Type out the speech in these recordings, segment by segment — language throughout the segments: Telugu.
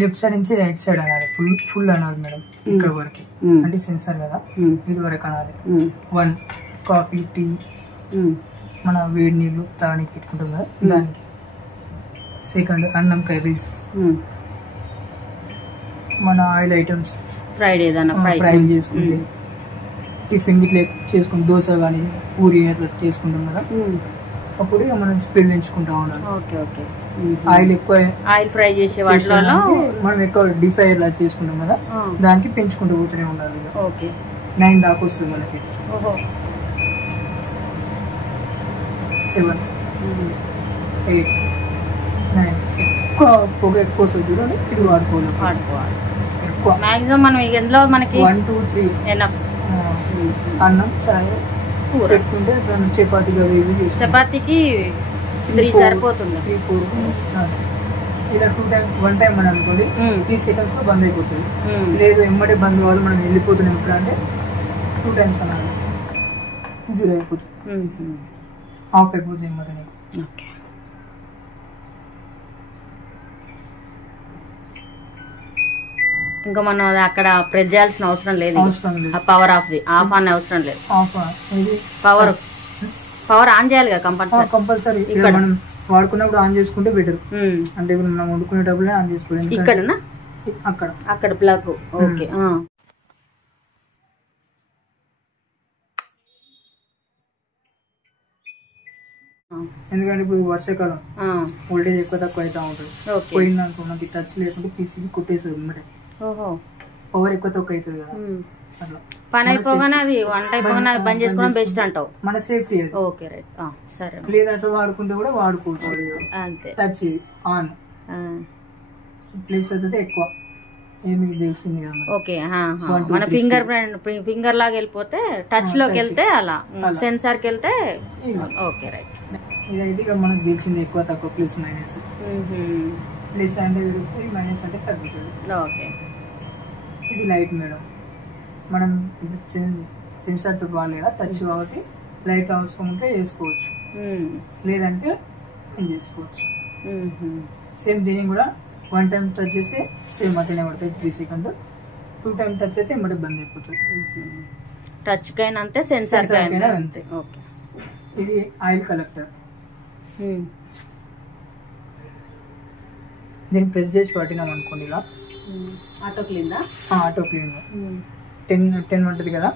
లెఫ్ట్ సైడ్ నుంచి రైట్ సైడ్ అనాలి, ఫుల్ అనాలి మేడం, ఇక్కడ వరకు అంటే సెన్సార్ కదా, ఇది వరకు అనాలి. 1 కాఫీ టీ మన వేడి నీళ్ళు తానికి పెట్టుకుంటాం కదా దానికి. సెకండ్ అన్నం కర్రీస్, మన ఆయిల్ ఐటమ్స్ ఫ్రై చేసుకుంటే, టిఫిన్ గిట్లా చేసుకుంటాం, దోశ కానీ పూరి అట్లా చేసుకుంటాం కదా, అప్పుడు మనం స్పీడ్ పెంచుకుంటా ఉండాలి. ఆయిల్ ఎక్కువ ఆయిల్ ఫ్రై చేసే మనం ఎక్కువ డీప్ ఫ్రై అలా చేసుకుంటాం కదా, దానికి పెంచుకుంటూ పోతూనే ఉండాలి. 9 దాకా వస్తుంది మనకి. 7 8 9 ఎక్కువ పొగ ఎక్కువ వస్తుంది చూడండి, ఇది వాడుకోవాలి ఎక్కువ మాక్సిమం. మనం ఎందులో మనకి 1 2 3 ఎనఫ్. అన్నం చాయ్ పెట్టుకుంటే చపాతీకి 3 సరిపోతుంది. 3 4 ఇలా 2 టైమ్స్ 1 టైం అని అనుకోండి, 3 సెకండ్స్ లో బంద్ అయిపోతుంది. లేదు ఎమ్మటే బంద్ అవ్వాలి, మనం వెళ్ళిపోతున్నాం ఇప్పుడు అంటే 2 టైమ్స్ అనాలి, 0 అయిపోతుంది, ఆఫ్ అయిపోతుంది ఎమ్మటే నీకు. ఇంకా మనం అక్కడ ప్రెస్ చేయాల్సిన అవసరం లేదు, పవర్ ఆఫ్ అనే అవసరం లేదు. పవర్ ఆన్ చేయాలి కదా కంపల్సరీ. మనం వాడుకున్నప్పుడు ఆన్ చేసుకుంటే బెటర్. అంటే ఇప్పుడు మనం వండుకునేటప్పుడు ఆన్ చేసుకోవాలి. ఇక్కడనా? అక్కడ ప్లగ్. ఓకే. ఎందుకంటే ఇప్పుడు వర్షాకాలం వోల్టేజ్ ఎక్కువ తక్కువ అవుతా ఉంటుంది. పోయిందనుకో మనకి టచ్ లేకుంటే తీసి కొట్టేస్తుంది అన్నమాట. పవర్ ఎక్కువ తక్కువ అవుతుంది కదా, అట్లా పని అయిపోగానే అది వంట అయిపోగానే అది బంద్ చేసుకోవడం బెస్ట్ అంటావు. మన సేఫ్టీ అది. Okay right. సరే. లేదా అట్లా వాడుకుంటే కూడా వాడుకోవచ్చు. అంతే. టచ్ ఆన్ ప్లేస్ అయితే ఎక్కువ ఏమి తెలిసింది కదా. ఓకే. మన ఫింగర్ లాగా వెళ్ళిపోతే టచ్ లోకి వెళ్తే అలా, సెన్సార్ కి వెళ్తే ఓకే రైట్. ఇదైతే ఇక మనకు తెలిసింది ఎక్కువ తక్కువ ప్లస్ మైనస్. ప్లస్ అంటే పెరుగుతుంది, మైనస్ అంటే తగ్గుతుంది. ఓకే. ఇది లైట్ మేడం, మనం సెన్సార్ తో బాగాలేదా టచ్ కాబట్టి లైట్ అవసరం ఉంటే వేసుకోవచ్చు, లేదంటే చేసుకోవచ్చు. సేమ్ దీనికి కూడా 1 టైం టచ్ చేస్తే సేమ్ అట్లనే పడుతుంది 3 సెకండ్. 2 టైం టచ్ అయితే ఎమ్మటే బంద్ అయిపోతుంది. టచ్ కైనా అంతే, సెన్సార్ కైనా అంతే. ఓకే. ఇది ఆయిల్ కలెక్టర్. దీన్ని ప్రెస్ చేసి పట్టినాం అనుకోండి, ఇలా ఆటో క్లీన్. 10 ఉంటుంది కదా,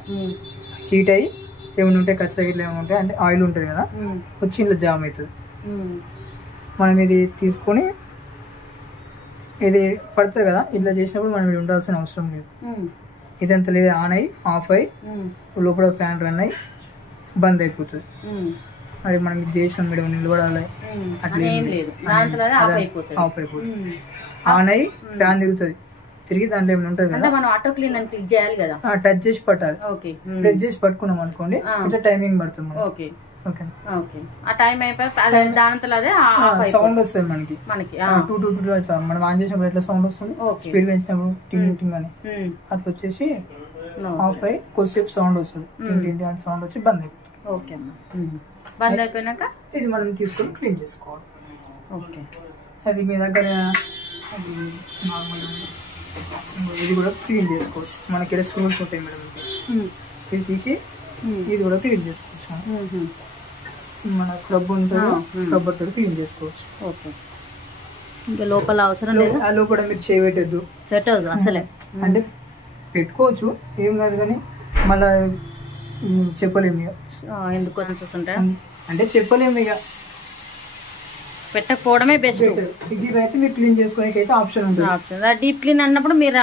హీట్ అయ్యి ఏమైనా ఉంటే కచ్చరా గిట్లా ఏమైనా ఉంటాయి అంటే ఆయిల్ ఉంటుంది కదా, వచ్చి ఇంట్లో జామ్ అవుతుంది. మనం ఇది తీసుకొని ఇది పడుతుంది కదా, ఇట్లా చేసినప్పుడు మనం ఇది ఉండాల్సిన అవసరం లేదు. ఇదంతా లేదు, ఆన్ అయ్యి ఆఫ్ అయ్యి లోపల ఫ్యాన్ రన్ అయ్యి బంద్ అయిపోతుంది. మరి మనం ఇది చేసినాం మేడం నిలబడాలి అట్లా ఆఫ్ అయిపోతుంది. ఆన్ అయ్యి ఫ్యాన్ తిరుగుతుంది, తిరిగి దాంట్లో ఏమైనా ఉంటుంది కదా, మనం ఆటో క్లీన్ అని క్లిక్ చేయాలి కదా, టచ్ చేసి పట్టాలి. ప్రెస్ చేసి పట్టుకున్నాం అనుకోండి, ఇట్లా టైమింగ్ పడుతుంది. ఆ టైం అయిపోయి దాంట్లో సౌండ్ వస్తుంది మనకి 2 2 2 మనం ఆన్ చేసినప్పుడు ఎట్లా సౌండ్ వస్తుంది, స్పీడ్ పెంచినప్పుడు టింగ్ టింగ్ అని అట్లా వచ్చేసి ఆఫ్ అయ్యి కొద్దిసేపు సౌండ్ వస్తుంది, టింగ్ టింగ్ సౌండ్ వచ్చి బంద్ అయిపోతుంది. బంద్ అయిపోయినాక ఇది మనం తీసుకొని క్లీన్ చేసుకోవాలి. ఓకే. అది మీ దగ్గర నార్మల్ ఇది కూడా క్లీన్ చేసుకోవచ్చు. మనకి ఇక్కడ స్క్రూస్ ఉంటాయి మేడం, ఇది తీసి ఇది కూడా క్లీన్ చేసుకోవచ్చు. మన స్క్రబ్ ఉంటుంది, స్క్రబ్బర్ తోటి క్లీన్ చేసుకోవచ్చు. ఓకే. ఇంకా లోపల అవసరం లేదు, ఆ లోపల మీరు చేయబెట్టద్దు అసలే. అంటే పెట్టుకోవచ్చు ఏం కాదు, కానీ మళ్ళా చెప్పలేము ఇక ఎందుకు ఉంటాయి అంటే చెప్పలేము ఇక, పెట్టకపోవడమే బెస్ట్. ఇది అయితే మీరు క్లీన్ చేసుకోవడానికి అయితే ఆప్షన్ ఉంటుంది. డీప్ క్లీన్ అన్నప్పుడు మీరు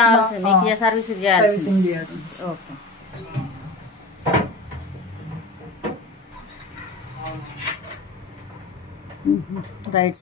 సర్వీసింగ్ చేయాలి. ఓకే. రైట్.